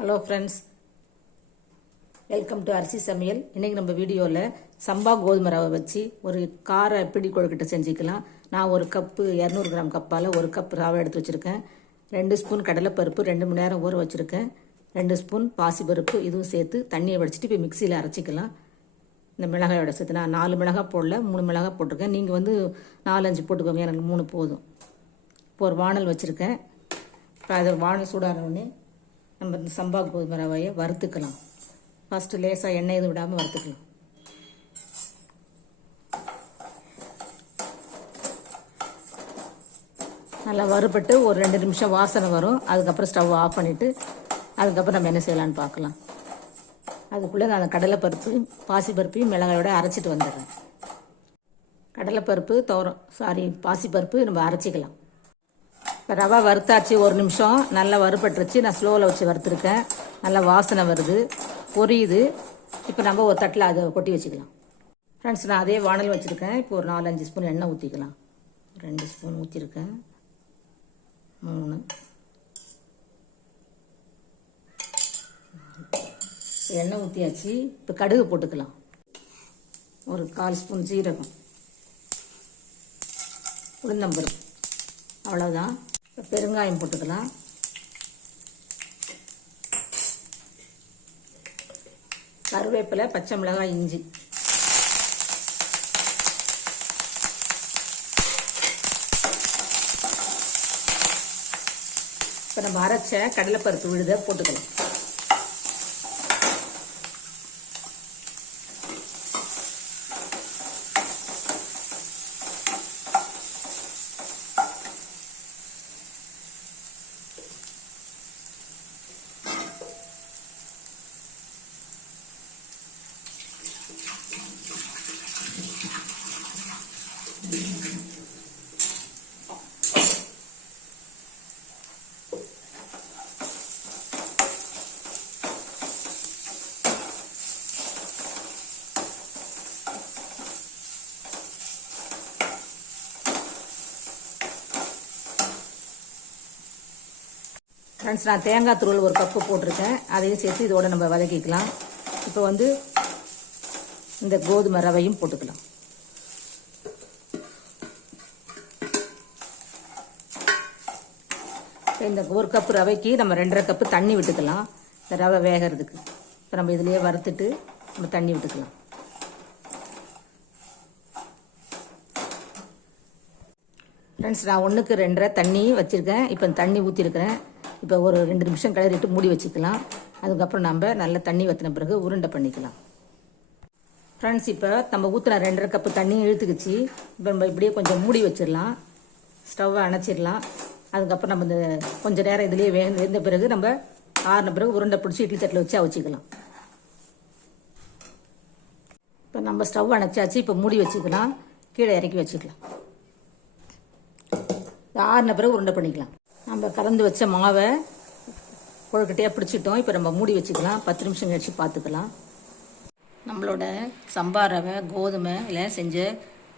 Hello friends welcome to அரிசி சமையல் இன்றைக்கி நம்ம வீடியோவில் சம்பா கோதுமை ரவை வச்சு ஒரு கார பிடி கொழுக்கிட்ட செஞ்சுக்கலாம். நான் ஒரு கப்பு இரநூறு கிராம் கப்பால் ஒரு கப் ரவை எடுத்து வச்சுருக்கேன். ரெண்டு ஸ்பூன் கடலைப்பருப்பு ரெண்டு மணி நேரம் ஊற வச்சுருக்கேன். ரெண்டு ஸ்பூன் பாசிப்பருப்பு இதுவும் சேர்த்து தண்ணியை வடிச்சிட்டு இப்போ மிக்சியில் அரைச்சிக்கலாம். இந்த மிளகாயோட சேர்த்து நான் நாலு மிளகாய் போடல மூணு மிளகாய் போட்டிருக்கேன். நீங்கள் வந்து நாலஞ்சு போட்டுக்கோங்க எனக்கு மூணு போதும். இப்போ ஒரு வானல் வச்சுருக்கேன். இப்போ அதை வானல் சூடானோடனே நம்ம இந்த சம்பா கோதுமை ரவையை வறுத்துக்கலாம். ஃபஸ்ட்டு லேசாக எண்ணெய் எதுவும் விடாமல் வறுத்துக்கலாம். நல்லா வறுபட்டு ஒரு ரெண்டு நிமிஷம் வாசனை வரும். அதுக்கப்புறம் ஸ்டவ் ஆஃப் பண்ணிவிட்டு அதுக்கப்புறம் நம்ம என்ன செய்யலான்னு பார்க்கலாம். அதுக்குள்ளே நான் கடலைப்பருப்பு பாசிப்பருப்பையும் மிளகாயோட அரைச்சிட்டு வந்துடுறேன். கடலைப்பருப்பு தோரம் சாரி பாசிப்பருப்பு நம்ம அரைச்சிக்கலாம். இப்போ ரவை வறுத்தாச்சு ஒரு நிமிஷம். நல்லா வறுபட்டுருச்சு. நான் ஸ்லோவில் வச்சு வறுத்துருக்கேன். நல்லா வாசனை வருது. பொரியுது. இப்போ நம்ம ஒரு தட்டில் அதை கொட்டி வச்சுக்கலாம். ஃப்ரெண்ட்ஸ் நான் அதே வானல் வச்சுருக்கேன். இப்போ ஒரு நாலஞ்சு ஸ்பூன் எண்ணெய் ஊற்றிக்கலாம் ரெண்டு ஸ்பூன் ஊற்றிருக்கேன் மூணு. எண்ணெய் ஊற்றியாச்சு இப்போ கடுகு போட்டுக்கலாம். ஒரு கால் ஸ்பூன் ஜீரகம் உளுந்தம்பருப்பு. அவ்வளோதான் பெருங்காயம் போட்டுக்கலாம். கருவேப்பிலை பச்சை மிளகாய் இஞ்சி. இப்போ நம்ம அரைச்ச கடலைப்பருப்பு விழுத போட்டுக்கலாம். ஃப்ரெண்ட்ஸ் நான் தேங்காய் துருள் ஒரு கப்பு போட்டிருக்கேன். அதையும் சேர்த்து இதோட நம்ம வதக்கிக்கலாம். இப்போ வந்து இந்த கோதுமை ரவையும் போட்டுக்கலாம். இந்த ஒரு கப்பு ரவைக்கு நம்ம ரெண்டரை கப்பு தண்ணி விட்டுக்கலாம். இந்த ரவை வேகிறதுக்கு. இப்போ நம்ம இதுலேயே வறுத்துட்டு நம்ம தண்ணி விட்டுக்கலாம். ஃப்ரெண்ட்ஸ் நான் ஒன்றுக்கு ரெண்டரை தண்ணி வச்சுருக்கேன். இப்போ தண்ணி ஊற்றிருக்கிறேன் இப்போ ஒரு ரெண்டு நிமிஷம் கிளறிட்டு மூடி வச்சுக்கலாம். அதுக்கப்புறம் நம்ம நல்லா தண்ணி வற்றின பிறகு உருண்டை பண்ணிக்கலாம். ஃப்ரெண்ட்ஸ் இப்போ நம்ம ஊற்றுன ரெண்டரை கப்பு தண்ணி இழுத்துக்குச்சு. இப்போ நம்ம இப்படியே கொஞ்சம் மூடி வச்சிடலாம். ஸ்டவ்வை அணைச்சிடலாம். அதுக்கப்புறம் நம்ம இந்த கொஞ்சம் நேரம் இதுலேயே வே வெந்த பிறகு நம்ம ஆறின பிறகு உருண்டை பிடிச்சி இட்லி தட்டில் வச்சு அவிச்சிக்கலாம். இப்போ நம்ம ஸ்டவ் அணைச்சாச்சு. இப்போ மூடி வச்சுக்கலாம். கீழே இறக்கி வச்சுக்கலாம். ஆறின பிறகு உருண்டை பண்ணிக்கலாம். நம்ம கலந்து வச்ச மாவை கொழுக்கட்டையாக பிடிச்சிட்டோம். இப்போ நம்ம மூடி வச்சுக்கலாம். பத்து நிமிஷம் கழிச்சு பார்த்துக்கலாம். நம்மளோட சம்பா ரவை எல்லாம் செஞ்ச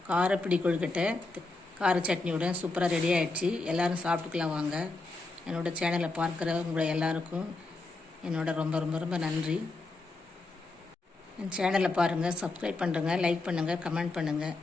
காரப்பிடி கொழுக்கட்டை கார சட்னியோட சூப்பராக ரெடி ஆகிடுச்சு எல்லோரும் சாப்பிட்டுக்கலாம் வாங்க. என்னோடய சேனலை பார்க்குற உங்களை எல்லாருக்கும் என்னோட ரொம்ப ரொம்ப ரொம்ப நன்றி. என் சேனலை பாருங்கள் சப்ஸ்கிரைப் பண்ணுங்கள் லைக் பண்ணுங்கள் கமெண்ட் பண்ணுங்கள்